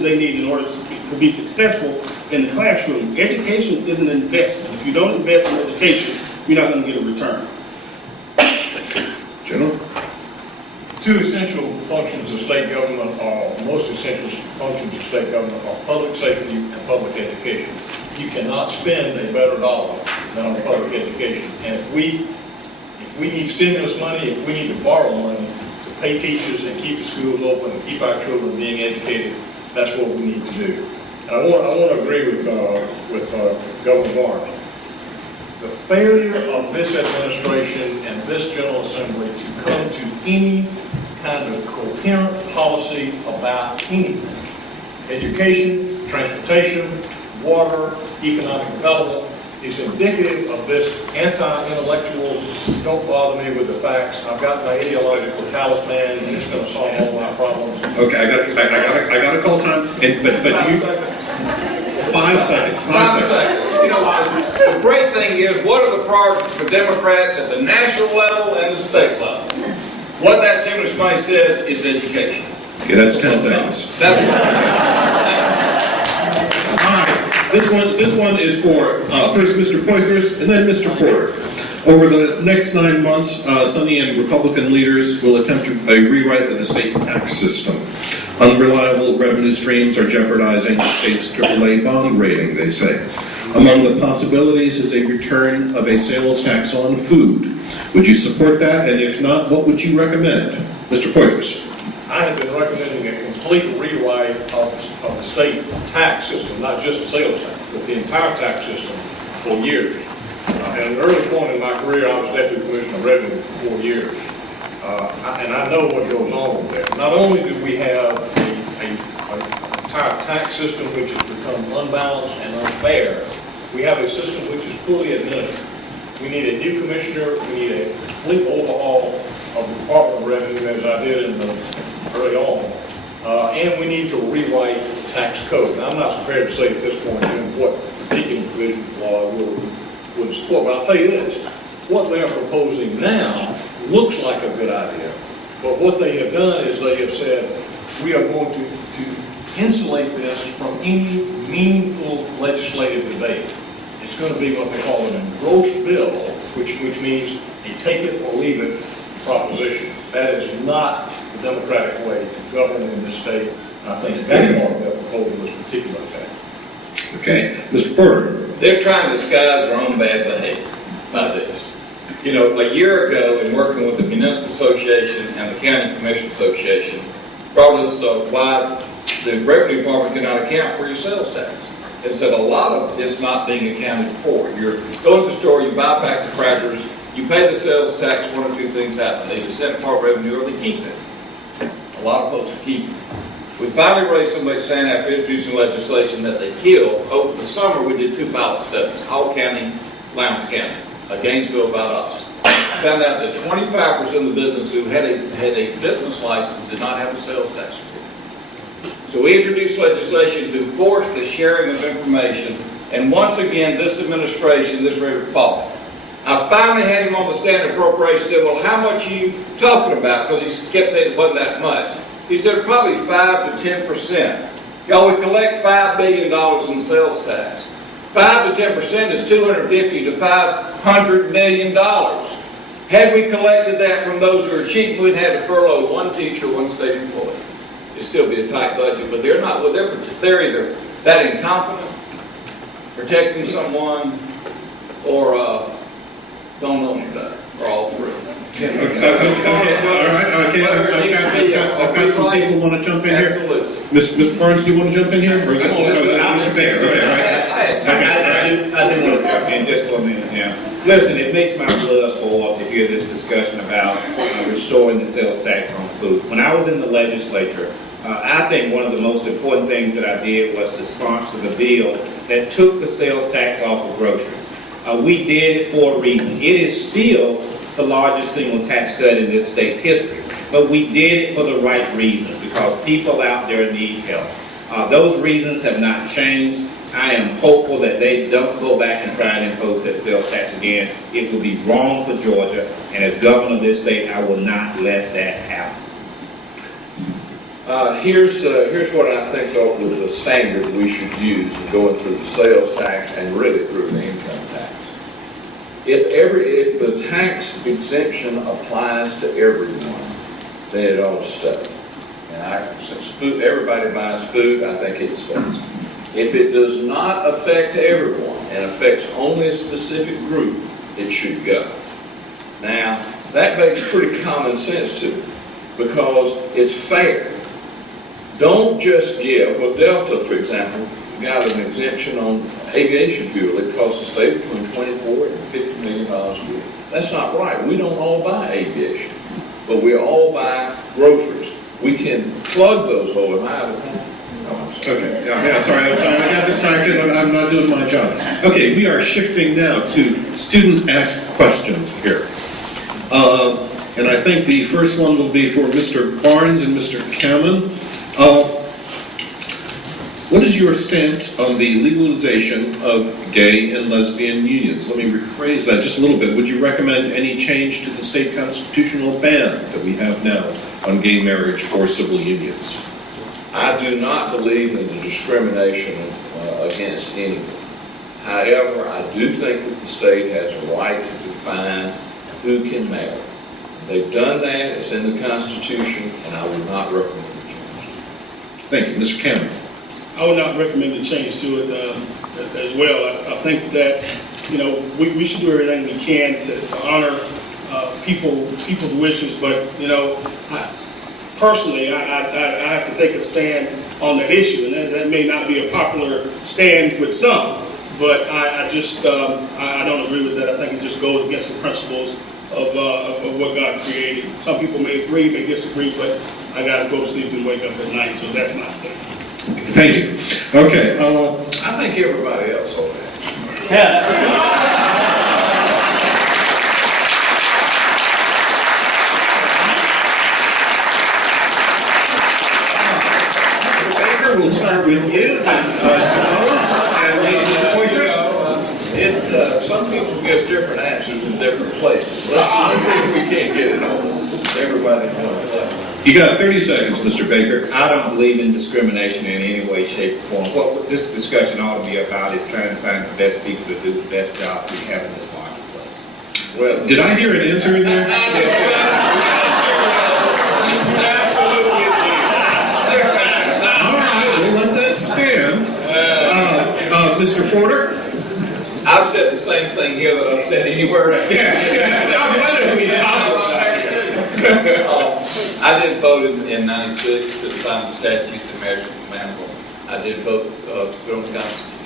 tools they need in order to be successful in the classroom. Education is an investment. If you don't invest in education, you're not going to get a return. General? Two essential functions of state government, or most essential functions of state government, are public safety and public education. You cannot spend a better dollar than on public education. And if we need stimulus money, if we need to borrow money to pay teachers and keep the schools open and keep our children being educated, that's what we need to do. And I want to agree with Governor Barnes. The failure of this administration and this General Assembly to come to any kind of coherent policy about anything, education, transportation, water, economic development, is indicative of this anti-intellectual, don't bother me with the facts, I've got my ideological talisman and it's going to solve all my problems. Okay, I got to call time, but you, 5 seconds. You know, the great thing is, what are the priorities for Democrats at the national level and the state level? What that stimulus money says is education. Okay, that's 10 seconds. That's All right, this one is for first Mr. Poitras and then Mr. Porter. Over the next 9 months, Sunni and Republican leaders will attempt a rewrite of the state tax system. Unreliable revenue streams are jeopardizing the state's AAA bond rating, they say. Among the possibilities is a return of a sales tax on food. Would you support that? And if not, what would you recommend? Mr. Poitras. I have been recommending a complete rewrite of the state tax system, not just the sales tax, but the entire tax system for years. At an early point in my career, I was Deputy Commissioner of Revenue for 4 years. And I know what goes on with that. Not only do we have an entire tax system which has become unbalanced and unfair, we have a system which is fully administered. We need a new commissioner, we need a complete overhaul of the Department of Revenue, as I did in the early on, and we need to rewrite the tax code. Now, I'm not prepared to say at this point what particular provision of law would support, but I'll tell you this, what they're proposing now looks like a good idea, but what they have done is they have said, we are going to insulate this from any meaningful legislative debate. It's going to be what they call an engrossed bill, which means a take it or leave it proposition. That is not the democratic way to govern in this state. I think that's part of that proposal is particularly bad. Okay, Mr. Porter. They're trying to disguise their own bad behavior by this. You know, a year ago, in working with the Municipal Association and the County Commission Association, brought us why the Revenue Department cannot account for your sales tax. It said a lot of it's not being accounted for. You go to the store, you buy a pack of crackers, you pay the sales tax, one or two things happen. They either send part revenue or they keep it. A lot of folks keep it. We finally raised somebody saying after introducing legislation that they kill. Over the summer, we did 2 pilot studies, Hall County, Lowndes County, Gainesville, about us. Found out that 25% of the business who had a business license did not have a sales tax certificate. So we introduced legislation to force the sharing of information, and once again, this administration, this rate of fall. I finally had him on the standing appropriation, said, well, how much are you talking about? Because he kept saying it wasn't that much. He said, probably 5 to 10%. Y'all, we collect $5 billion in sales tax. 5 to 10% is $250 to $500 million. Had we collected that from those who are cheating, we'd have to furlough 1 teacher, 1 state employee. It'd still be a tight budget, but they're not. Well, they're either that incompetent, protecting someone, or don't know any better, or all 3. Okay, all right, okay. I've got some people who want to jump in here. Absolutely. Mr. Barnes, do you want to jump in here? Or is it, Mr. Baker, I do want to jump in just for a minute now. Listen, it makes my blood boil to hear this discussion about restoring the sales tax on food. When I was in the legislature, I think one of the most important things that I did was to sponsor the bill that took the sales tax off of groceries. We did it for a reason. It is still the largest single tax cut in this state's history. But we did it for the right reasons, because people out there need help. Those reasons have not changed. I am hopeful that they don't go back and try and impose that sales tax again. It would be wrong for Georgia, and as governor of this state, I will not let that happen. Here's what I think the standard we should use in going through the sales tax and really through the income tax. If the tax exemption applies to everyone, then it ought to stay. And since everybody buys food, I think it stays. If it does not affect everyone and affects only a specific group, it should go. Now, that makes pretty common sense to me because it's fair. Don't just give, well, Delta, for example, got an exemption on aviation fuel. It costs the state between $24 and $50 million a year. That's not right. We don't all buy aviation, but we all buy groceries. We can plug those holes. Okay, yeah, sorry, I got distracted, I'm not doing my job. Okay, we are shifting now to student-asked questions here. And I think the first one will be for Mr. Barnes and Mr. Cameron. What is your stance on the legalization of gay and lesbian unions? Let me rephrase that just a little bit. Would you recommend any change to the state constitutional ban that we have now on gay marriage or civil unions? I do not believe in the discrimination against anyone. However, I do think that the state has a right to define who can marry. They've done that, it's in the Constitution, and I would not recommend a change. Thank you. Mr. Cameron. I would not recommend a change to it as well. I think that, we should do everything we can to honor people's wishes, but, personally, I have to take a stand on that issue, and that may not be a popular stand with some, but I don't agree with that. I think it just goes against the principles of what God created. Some people may agree, may disagree, but I got to go to sleep and wake up at night, so that's my stand. Thank you. Okay. I think everybody else ought to. We'll start with you, Some people give different answers in different places. Let's see if we can't get it on everybody. You got 30 seconds, Mr. Baker. I don't believe in discrimination in any way, shape, or form. What this discussion ought to be about is trying to find the best people to do the best job we have in this marketplace. Well, Did I hear an answer in there? All right, we'll let that stand. Mr. Porter? I've said the same thing here that I've said anywhere else. I did vote in 96 to define the statute that marriage was manageable. I did vote to put on the Constitution.